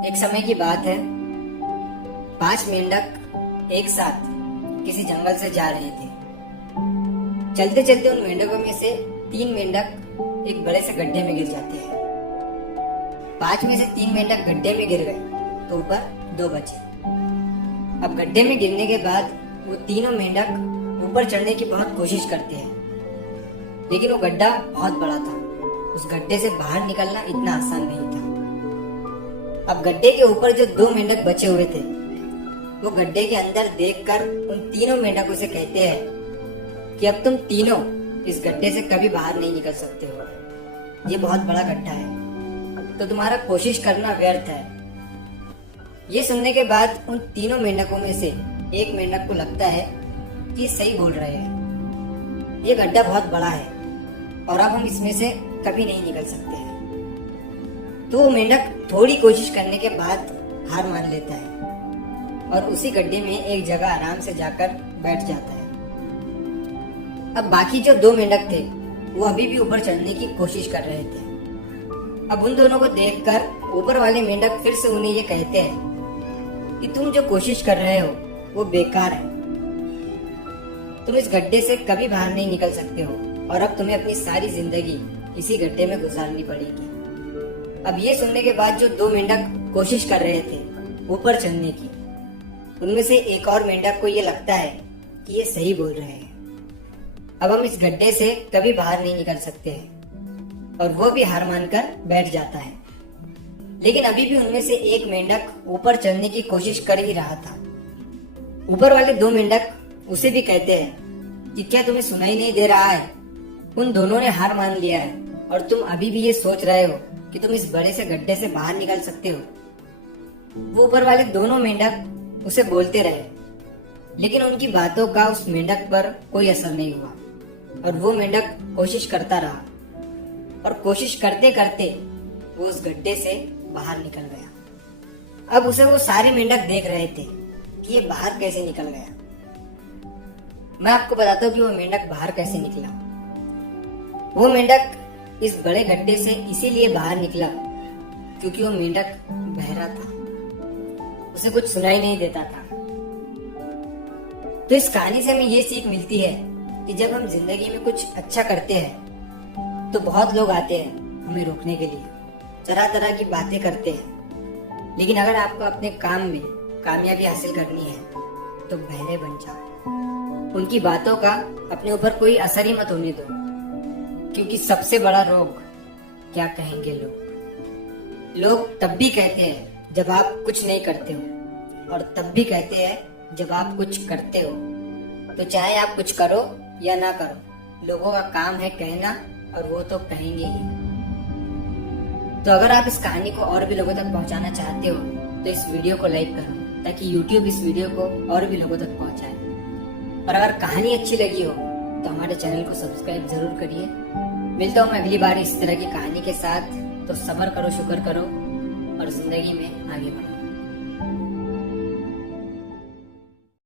एक समय की बात है। 5 मेंढक एक साथ किसी जंगल से जा रहे थे। चलते चलते उन मेंढकों में से 3 मेंढक एक बड़े से गड्ढे में गिर जाते हैं। 5 में से 3 मेंढक गड्ढे में गिर गए तो ऊपर 2 बचे। अब गड्ढे में गिरने के बाद वो तीनों मेंढक ऊपर चढ़ने की बहुत कोशिश करते हैं, लेकिन वो गड्ढा बहुत बड़ा था। उस गड्ढे से बाहर निकलना इतना आसान नहीं था। अब गड्ढे के ऊपर जो 2 मेंढक बचे हुए थे, वो गड्ढे के अंदर देखकर उन तीनों मेंढकों से कहते हैं कि अब तुम तीनों इस गड्ढे से कभी बाहर नहीं निकल सकते हो। ये बहुत बड़ा गड्ढा है, तो तुम्हारा कोशिश करना व्यर्थ है। ये सुनने के बाद उन तीनों मेंढकों में से एक मेंढक को लगता है कि ये सही बोल रहे हैं। ये गड्ढा बहुत बड़ा है और अब हम इसमें से कभी नहीं निकल सकते हैं। तो वो मेंढक थोड़ी कोशिश करने के बाद हार मान लेता है और उसी गड्ढे में एक जगह आराम से जाकर बैठ जाता है। अब बाकी जो 2 मेंढक थे वो अभी भी ऊपर चढ़ने की कोशिश कर रहे थे। अब उन दोनों को देखकर ऊपर वाले मेंढक फिर से उन्हें ये कहते हैं कि तुम जो कोशिश कर रहे हो वो बेकार है। तुम इस गड्ढे से कभी बाहर नहीं निकल सकते हो और अब तुम्हें अपनी सारी जिंदगी इसी गड्ढे में गुजारनी पड़ेगी। अब ये सुनने के बाद जो 2 मेंढक कोशिश कर रहे थे ऊपर चढ़ने की, उनमें से एक और मेंढक को ये लगता है कि ये सही बोल रहे हैं। अब हम इस गड्ढे से कभी बाहर नहीं निकल सकते हैं और वो भी हार मानकर बैठ जाता है। लेकिन अभी भी उनमें से एक मेंढक ऊपर चढ़ने की कोशिश कर ही रहा था। ऊपर वाले 2 मेंढक उसे भी कहते हैं कि क्या तुम्हें सुनाई नहीं दे रहा है? उन दोनों ने हार मान लिया है और तुम अभी भी ये सोच रहे हो कि तुम इस बड़े से गड्ढे से बाहर निकल सकते हो। वो ऊपर वाले दोनों मेंढक उसे बोलते रहे, लेकिन उनकी बातों का उस मेंढक पर कोई असर नहीं हुआ और वो मेंढक कोशिश करता रहा और कोशिश करते करते वो उस गड्ढे से बाहर निकल गया। अब उसे वो सारे मेंढक देख रहे थे कि ये बाहर कैसे निकल गया। मैं आपको बताता हूँ कि वो मेंढक बाहर कैसे निकला। वो मेंढक इस बड़े गड्ढे से इसीलिए बाहर निकला क्योंकि वो मेंढक बहरा था, उसे कुछ सुनाई नहीं देता था। तो इस कहानी से हमें ये सीख मिलती है कि जब हम जिंदगी में कुछ अच्छा करते हैं तो बहुत लोग आते हैं हमें रोकने के लिए, तरह तरह की बातें करते हैं। लेकिन अगर आपको अपने काम में कामयाबी हासिल करनी है तो बहरे बन जाओ। उनकी बातों का अपने ऊपर कोई असर ही मत होने दो, क्योंकि सबसे बड़ा रोग क्या कहेंगे लोग। लोग तब भी कहते हैं जब आप कुछ नहीं करते हो और तब भी कहते हैं जब आप कुछ करते हो। तो चाहे आप कुछ करो या ना करो, लोगों का काम है कहना और वो तो कहेंगे ही। तो अगर आप इस कहानी को और भी लोगों तक पहुंचाना चाहते हो तो इस वीडियो को लाइक करो ताकि YouTube इस वीडियो को और भी लोगों तक पहुंचाए। और अगर कहानी अच्छी लगी हो तो हमारे चैनल को सब्सक्राइब जरूर करिए। मिलता हूँ मैं अगली बार इस तरह की कहानी के साथ। तो सब्र करो, शुक्र करो और जिंदगी में आगे बढ़ो।